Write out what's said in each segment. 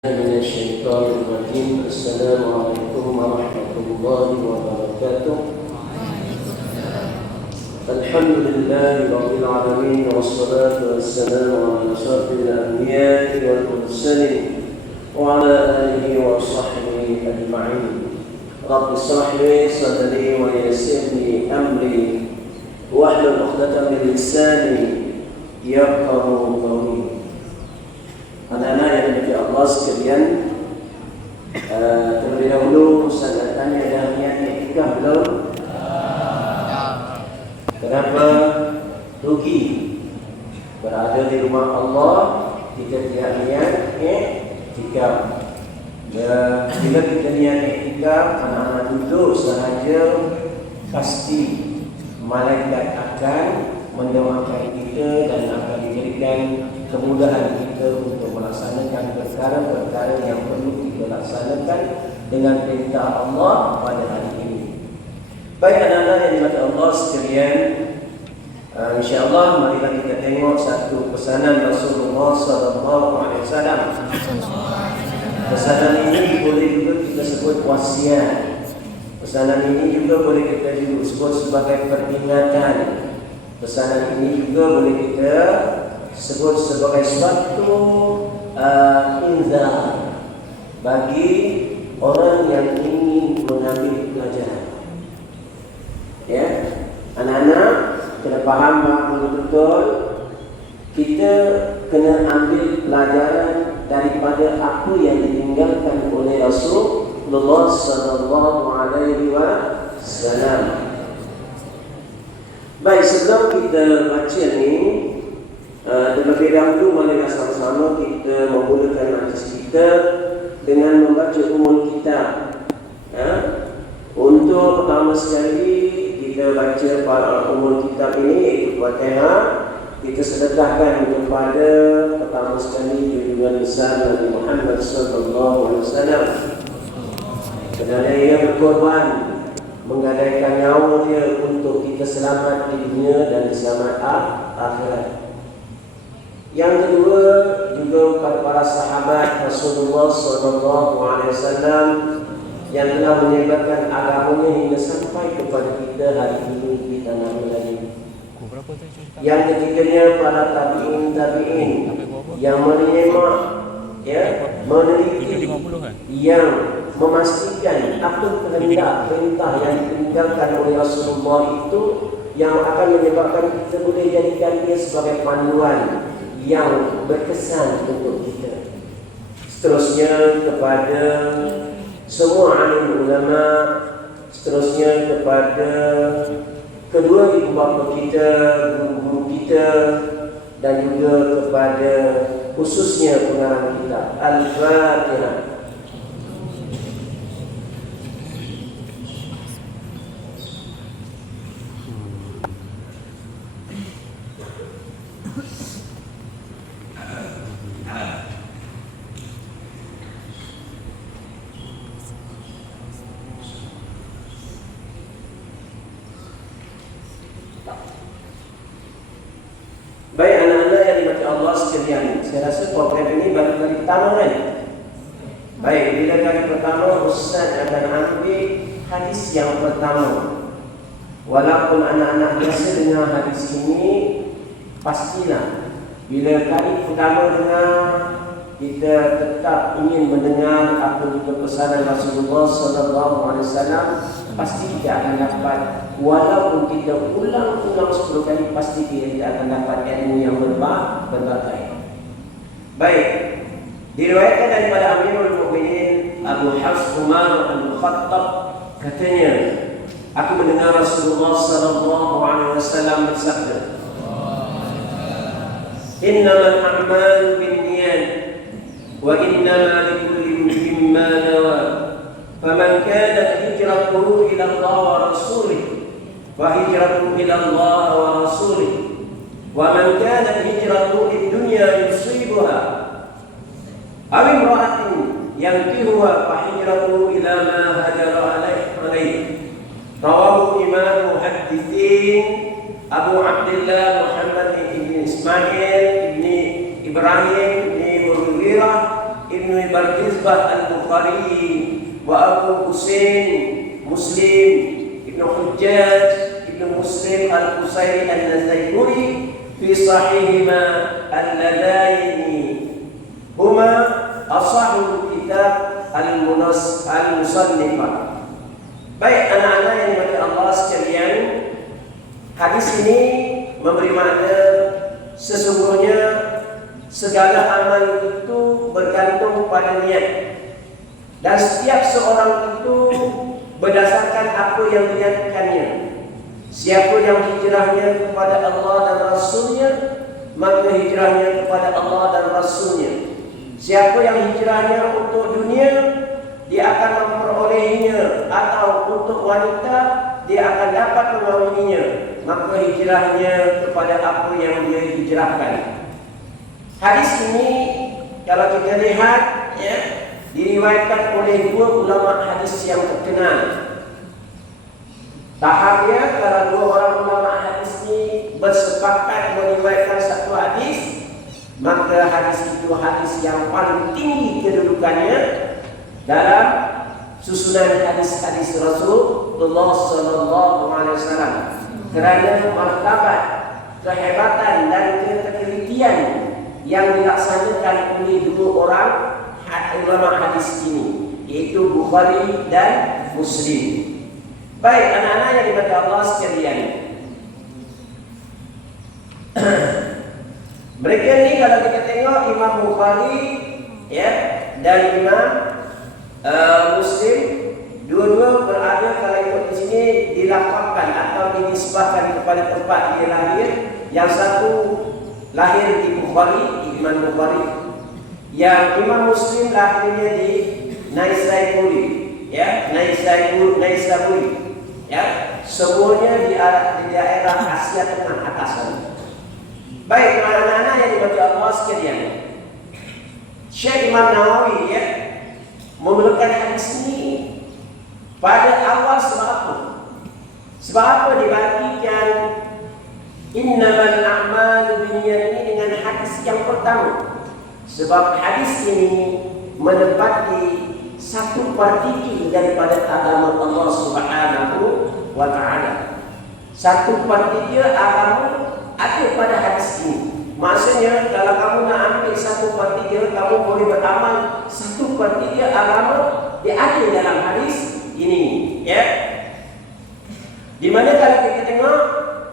من الشيطان الرجيم. السلام عليكم ورحمة الله وبركاته. الحمد لله رب العالمين، والصلاة والسلام على أشرف الأنبياء والمرسلين وعلى آله وصحبه أجمعين. رب اشرح لي صدري ويسر لي أمري واحلل عقدة من لساني يفقهوا قولي. Anak-anak yang dimuliakan Allah sekalian, terlebih dahulu saya tanya, dah niat iktikaf belum? Kenapa rugi berada di rumah Allah kita tidak niat iktikaf? Bila kita niat iktikaf, anak-anak duduk sahaja, pasti malaikat akan mendoakan kita dan akan diberikan kemudahan kita untuk melaksanakan perkara-perkara yang perlu kita laksanakan dengan perintah Allah pada hari ini. Baik anak-anak yang dimuliakan Allah sekalian, insya-Allah marilah kita tengok satu pesanan Rasulullah SAW. Pesanan ini boleh juga kita sebut wasiat. Pesanan ini juga boleh kita sebut sebagai peringatan. Pesanan ini juga boleh kita sebut sebagai suatu inzar bagi orang yang ingin mengambil pelajaran. Ya, anak-anak kena faham betul-betul, kita kena ambil pelajaran daripada apa yang ditinggalkan oleh Rasulullah sallallahu alaihi wasallam. Baik, sebelum kita baca ni, terlebih dahulu marilah sama-sama kita memulakan majlis kita dengan membaca umul kitab. Untuk pertama sekali kita baca para umul kitab ini, iaitu Fatihah. Kita sedekahkan kepada pertama sekali junjungan besar Nabi Muhammad sallallahu alaihi wasallam, kerana ia berkorban menggadaikan nyawa dia untuk kita selamat di dunia dan selamat akhirat. Yang kedua juga kepada para sahabat Rasulullah SAW yang telah menyebarkan agamanya hingga sampai kepada kita hari ini di tanah Melayu. Yang ketiganya para tabi'in yang menyimak, meneliti, yang memastikan apa kehendak perintah yang ditinggalkan oleh Rasulullah itu yang akan menyebabkan kita boleh jadikan dia sebagai panduan yang berkesan untuk kita. Seterusnya kepada semua alim ulama, seterusnya kepada kedua ibu bapa kita, guru-guru kita, dan juga kepada khususnya pengarang kita. Al-Fatihah. Baik anak-anak yang dimuliakan Allah sekalian, saya rasa program ini baru kali pertama kan? Baik, bila kali pertama Ustaz akan ambil hadis yang pertama. Walaupun anak-anak biasa dengar hadis ini, pastilah bila kali pertama dengar, kita tetap ingin mendengar apa juga pesanan Rasulullah SAW, pasti kita akan dapat. Walaupun kita ulang-ulang 10 kali, pasti kita akan dapat ilmu yang berbagai. Baik, diriwayatkan daripada Amirul Mukminin Abu Hafs Umar Al-Khattab, katanya, aku mendengar Rasulullah SAW bersabda, innamal a'malu binniyat wa innama likulli imrin ma nawa, faman kanat hijratuhu ila Allah wa rasulih وهجرته إلى الله ورسوله ومن كانت هجرته للدنيا يصيبها أو امرأة ينكحها فهجرته إلى ما هاجر عليه. رواه إمام المحدثين أبو عبد الله محمد بن إسماعيل بن إبراهيم بن مغيرة Ibnu Barhizbah Al-Bukhari wa Abu Husain Muslim Ibn Hujjaj Ibn Muslim Al-Qusairi Al-Nazaiburi fi sahihima al-ladaini huma asahul kitab al-musannifah. Baik anak-anak yang dimuliakan Allah sekalian, hadis ini memberi makna sesungguhnya segala amal itu bergantung pada niat, dan setiap seorang itu berdasarkan apa yang diniatkannya. Siapa yang hijrahnya kepada Allah dan Rasulnya, maka hijrahnya kepada Allah dan Rasulnya. Siapa yang hijrahnya untuk dunia, dia akan memperolehinya, atau untuk wanita, dia akan dapat mengawininya, maka hijrahnya kepada apa yang dia hijrahkan. Hadis ini kalau kita lihat ya, diriwayatkan oleh dua ulama hadis yang terkenal. Tahapnya kalau dua orang ulama hadis ini bersepakat meriwayatkan satu hadis, maka hadis itu hadis yang paling tinggi kedudukannya dalam susunan hadis-hadis Rasulullah sallallahu alaihi wasallam, kerana martabat, kehebatan dan ketelitian yang dilaksanakan oleh dua orang ulama hadis ini, yaitu Bukhari dan Muslim. Baik anak-anak yang dimuliakan Allah sekalian, mereka ni kalau kita tengok Imam Bukhari ya dan Imam Muslim, dua-dua berada kalau ikut di sini dilaqabkan atau dinisbahkan kepada tempat dia lahir. Yang satu lahir di Bukhari, Imam Bukhari. Yang Imam Muslim lahirnya di Naisaburi, ya, Naisaburi. Ya, semuanya di daerah Asia Tengah atas. Baik anak-anak yang dimuliakan Allah sekalian, Syekh Imam Nawawi ya memulakan hadis ini pada awal sebab apa? Sebab apa dibagikan innamal a'malu binniyat ini dengan hadis yang pertama? Sebab hadis ini menepati satu partikel daripada agama Allah Subhanahu wa taala. Satu partikel agama ada pada hadis ini. Maksudnya kalau kamu nak ambil satu partikel, kamu boleh beramal satu partikel agama, dia ada dalam hadis ini, ya. Di mana kalau kita tengok,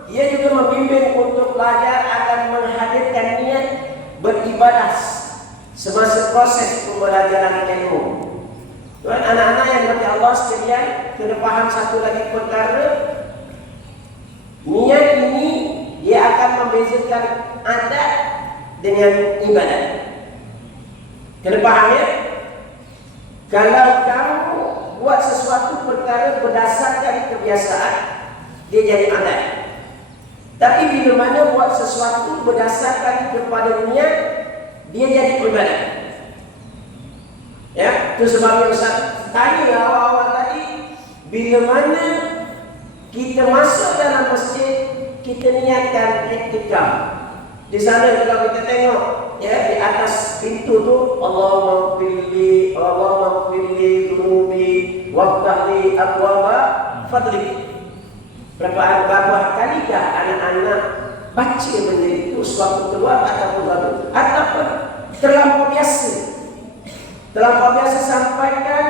ia juga membimbing untuk pelajar akan menghadirkan niat beribadah semasa proses pembelajaran ilmu. Tuan anak-anak yang dimuliakan Allah sekalian, kena faham satu lagi perkara. Niat ini dia akan membezakan adat dengan ibadat. Kena faham ya? Kalau kamu buat sesuatu perkara berdasarkan kebiasaan, dia jadi adat. Tapi bila mana buat sesuatu berdasarkan kepada niat, dia jadi ibadat. Ya, itu sebabnya Ustaz tanya awal-awal tadi, bila mana kita masuk dalam masjid, kita niatkan iktikaf. Di sana kalau kita tengok ya, di atas pintu tu Allahumma firli dunubi waftah li abwaba fadlik. Berapa kalikah anak-anak baca benda itu suatu keluar ataupun satu, ataupun terlampau biasa. Terlampau biasa sampaikan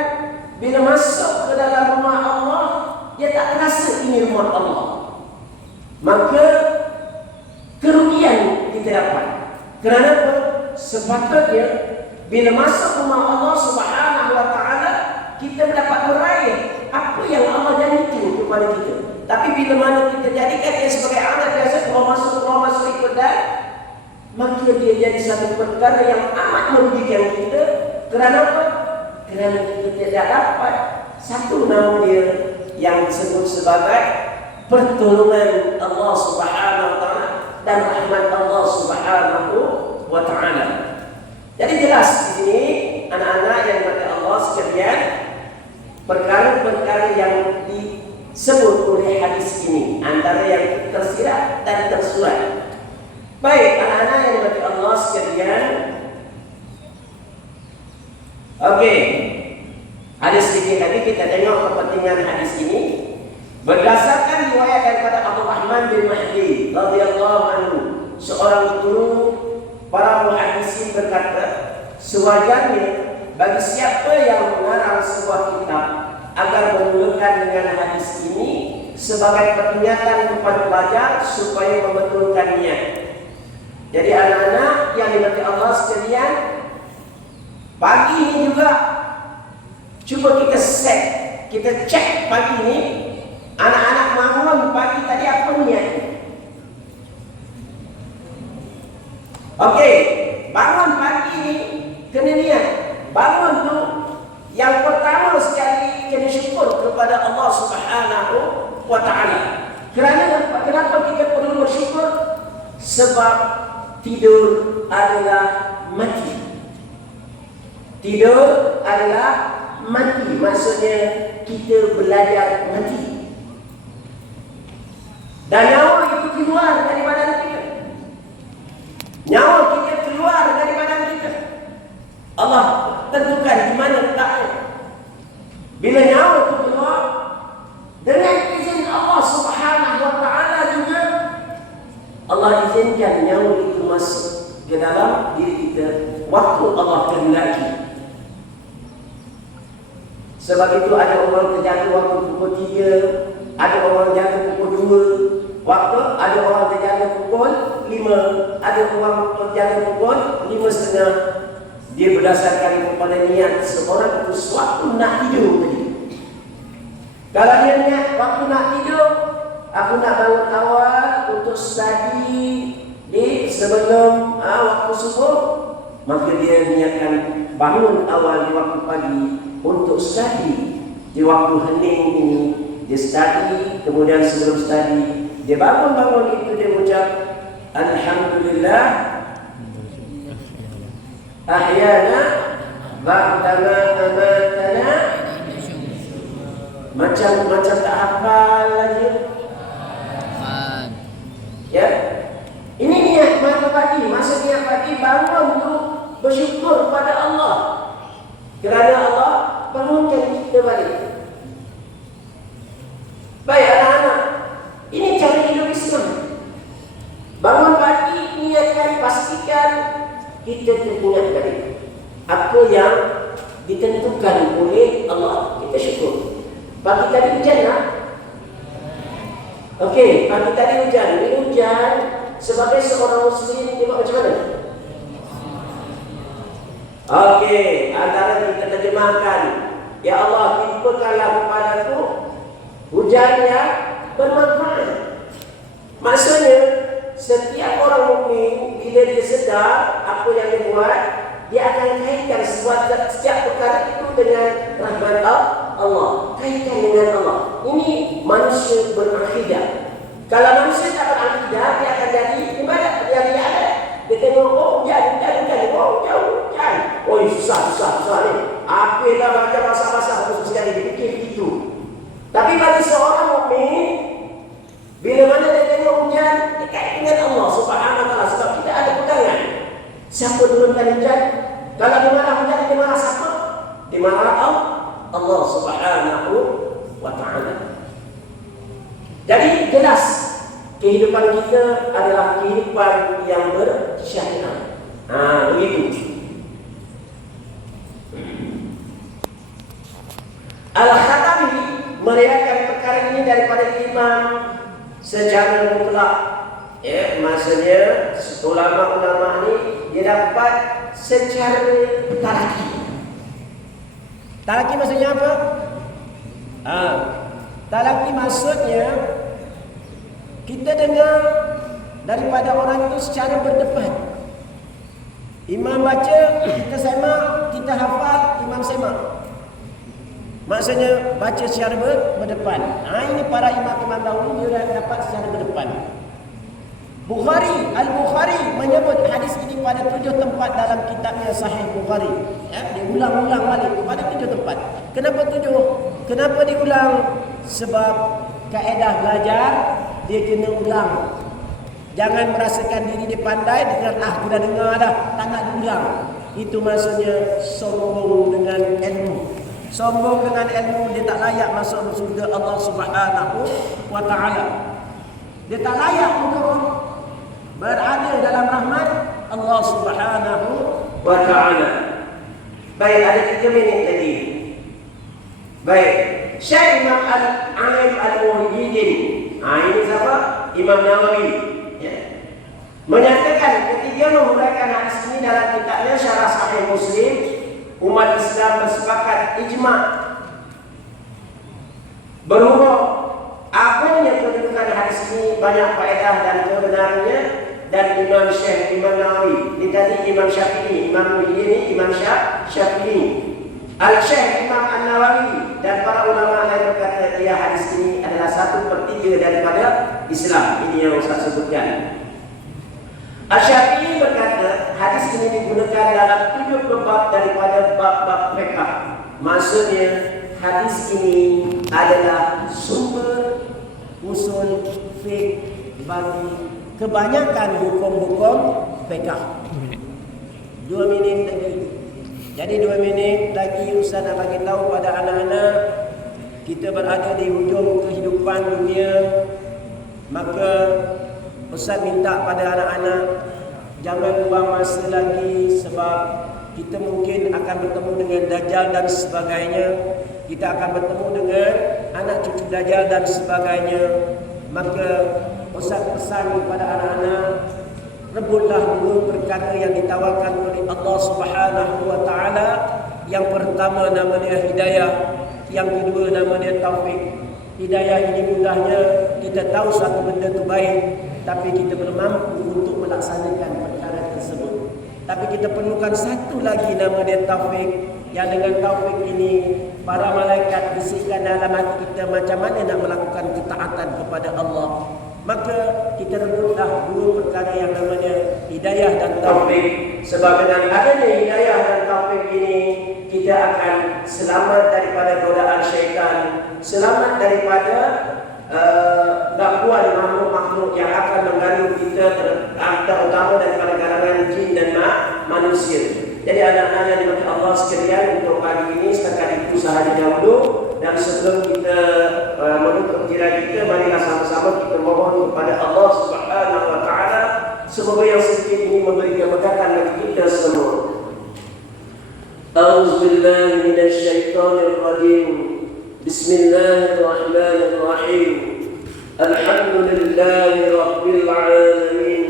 bila masuk ke dalam rumah Allah, dia tak rasa ini rumah Allah. Maka kerugian kita dapat. Kerana sepatutnya bila masuk rumah Allah Subhanahu wa taala, kita dapat meraih apa yang Allah janjikan kepada kita. Tapi bila mana kita jadikan dia sebagai anak biasa, keluar masuk ikut dan, maka dia jadi satu perkara yang amat merugikan kita. Kerana apa? Kerana kita tidak dapat satu nama dia yang disebut sebagai pertolongan Allah Subhanahu wa taala dan rahmat Allah Subhanahu wa taala. Jadi jelas di sini anak-anak yang dimuliakan Allah sekalian, perkara-perkara yang disebut oleh hadis ini antara yang tersirat dan tersurat. Baik anak-anak yang dimuliakan Allah sekalian, Okey. Ada sedikit lagi kita tengok kepentingan hadis ini. Berdasarkan riwayat daripada Abdurrahman bin Mahdi radhiyallahu anhu, seorang guru para muhaddisin berkata, sewajarnya bagi siapa yang mengarang sebuah kitab agar memulakan dengan hadis ini sebagai peringatan kepada pelajar supaya membetulkan niat. Jadi anak-anak yang dirahmati Allah sekalian, pagi ini juga cuba kita set, kita cek pagi ini, anak-anak bangun pagi tadi apa niat? Okey, bangun pagi ini kena niat. Bangun tu yang pertama sekali kena syukur kepada Allah Subhanahu wa taala. Kenapa kita perlu bersyukur? Sebab tidur adalah mati. Tidur adalah mati, maksudnya kita belajar mati. Dan nyawa itu keluar dari badan kita. Nyawa kita keluar dari badan kita. Allah tentukan di mana letaknya. Bila nyawa itu keluar, dengan izin Allah Subhanahu wa taala juga Allah izinkan nyawa itu masuk ke dalam diri kita waktu Allah kehendaki. Sebab itu ada orang terjatuh waktu pukul 3, ada orang terjatuh pukul 2, waktu ada orang terjatuh pukul 5, ada orang terjatuh pukul 5.30. Dia berdasarkan kepada niat seorang itu sewaktu nak tidur tadi. Kalau dia niat waktu nak tidur, aku nak bangun awal untuk study di sebelum waktu subuh, maka dia niatkan bangun awal di waktu pagi untuk study. Di waktu hening ini dia study, kemudian sebelum study dia bangun itu dia ucap alhamdulillah ahyana ba'dama amatana. Macam tak hafal lagi. Ya. Ini niat mata pagi. Masa niat pagi bangun tu bersyukur kepada Allah. Kerana Allah bangunkan kita balik. Baik anak-anak, ini cara hidup Islam. Bangun pagi, niatkan, pastikan kita teringat balik apa yang ditentukan oleh Allah. Kita syukur. Pagi tadi hujan tak? Okey, pagi tadi hujan. Ini hujan sebagai seorang Muslim, tengok macam mana? Okey, antara kita terjemahkan, ya Allah, timpakanlah kepadaku hujan yang bermanfaat. Maksudnya, setiap orang mukmin bila dia sedar apa yang dia buat, dia akan kaitkan setiap perkara itu dengan rahmat Allah. Kaitkan dengan Allah. Ini manusia berakidah. Kalau manusia tak berakidah, dia akan jadi ibadat. Dia ada. Dia tengok, oh hujan. Oh hujan. Oh susah ni. Apa dah baca basah-basah terus sekali dia fikir begitu. Tapi bagi seorang mukmin, bila mana dia tengok hujan, dia kait dengan Allah Subhanahu wa taala, sebab kita ada pegangan. Siapa turunkan hujan? Kalau dimarah hujan, dimarah siapa? Dimarah Allah Subhanahu wa taala. Jadi jelas kehidupan kita adalah kehidupan yang bersyariat. Begitu. Al-Khattabi meriwayatkan perkara ini daripada Imam secara mutlak. Ya, maksudnya ulama-ulama ini dia dapat secara talaki. Talaki maksudnya apa? Talaki maksudnya kita dengar daripada orang itu secara berdepan. Imam baca, kita semak, kita hafal, imam semak. Maksudnya baca secara berdepan. Ini para imam-imam dahulu dia dapat secara berdepan. Al-Bukhari menyebut hadis ini pada 7 tempat dalam kitabnya Sahih Bukhari. Ya, dia ulang-ulang balik pada 7 tempat. Kenapa 7? Kenapa diulang? Sebab kaedah belajar dia kena ulang. Jangan merasakan diri dia pandai, dia kata aku dah dengar dah, tak nak diulang. itu maksudnya sombong dengan ilmu. Sombong dengan ilmu, dia tak layak masuk surga Allah Subhanahu wa taala. Dia tak layak untuk berada dalam rahmat Allah Subhanahu wa taala. Baik, ada 3 minit lagi. Baik, Syekh Imam Al-Alim Al-Muhyiddin, ini siapa? Imam Nawawi, ya, menyatakan ketika menguraikan hadis ini dalam kitabnya Syarah Sahih Muslim, umat Islam bersepakat ijma' berhubung agungnya kedudukan hadis ini, banyak faedah dan kebenarannya. Dan Imam Syekh Imam Nawawi, ini tadi Imam Syafi'i, Imam Muhyiddin, Imam Syafi'i, Al-Syekh Imam An-Nawawi dan para ulama lain berkata ya hadis ini adalah 1/3 daripada Islam. Ini yang Ustaz sebutkan. Al-Syafi'i berkata hadis ini digunakan dalam 7 bab daripada bab-bab fiqh. Maksudnya hadis ini adalah sumber usul fiqh bagi kebanyakan hukum-hukum fiqh. 2 minit lagi. Jadi 2 minit lagi Ustaz nak bagi tahu pada anak-anak, kita berada di hujung kehidupan dunia. Maka Ustaz minta pada anak-anak jangan buang masa lagi, sebab kita mungkin akan bertemu dengan Dajjal dan sebagainya. Kita akan bertemu dengan anak cucu Dajjal dan sebagainya. Maka Ustaz pesan kepada anak-anak, rebutlah dulu perkara yang ditawarkan oleh Allah Subhanahu wa taala. Yang pertama nama dia hidayah, yang kedua nama dia taufik. Hidayah ini mudahnya kita tahu satu benda itu baik, tapi kita belum mampu untuk melaksanakan perkara tersebut. Tapi kita perlukan satu lagi nama dia taufik, yang dengan taufik ini para malaikat bisikkan dalam hati kita macam mana nak melakukan ketaatan kepada Allah. Maka kita rebutlah dua perkara yang namanya hidayah dan taufik. Sebab dengan adanya hidayah dan taufik ini, kita akan selamat daripada godaan syaitan, selamat daripada gangguan makhluk-makhluk yang akan mengganggu kita, terutama daripada kalangan jin dan manusia. Jadi anak-anak yang dimati Allah sekalian, untuk pagi ini setakat itu sahaja dahulu. Dan sebelum kita menutup jiran kita, marilah sama-sama kita mohon kepada Allah Subhanahu wa taala, semoga yang sedikit ini memberi keberkatan bagi kita semua. A'udzubillahi minasyaitonir rajim. Bismillahirrahmanirrahim. Alhamdulillahi rabbil alamin.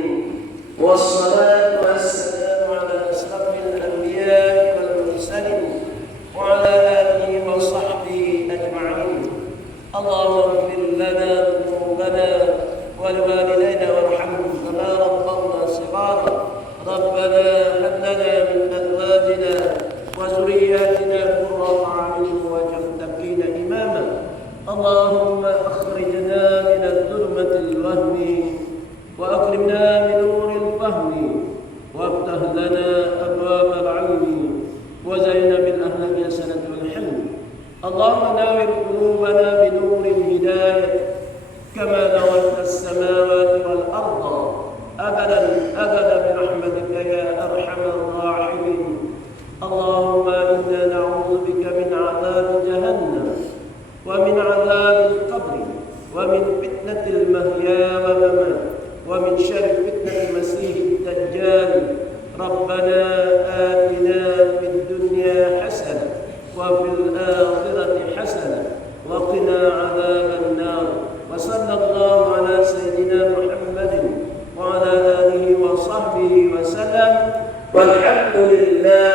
Wassalatu wassalamu ala asrafil anbiya'i wal mursalin wa ala alihi wa sahbihi ajma'in. Allahumma ighfir lana dhunubana wa liwalidayna warhamhum kama rabbawna shighara. Rabbana hab lana min azwajina wa dhurriyyatina qurrata a'yun waj'alna muttaqina imama. Allahumma akhrijna min adh-dhulumati al-wahmi wa akrimna min nuri al-fahmi waftah lana abwab al-'ilmi wa zayyinna bil akhlaqi hasanati wal hilm. Allahumma nawwir qulubana bi nuri al-hidayah kama nawwarta as-samawati wal arda abadan bi rahmatika ya arhamar rahimin. Allahumma inna na'udzu bika min 'adzabi jahannam wa min 'adzabil qabr wa min fitnatil mahya wal mamat wa min syarri fitnatil masiihid dajjal. Rabbana atina fid dunya hasanah wa fil akhirati hasanah wa qina 'adzaban nar. Wa sallallahu ala sayyidina Muhammadin wa ala alihi wa sahbihi wa sallam. Walhamdulillah.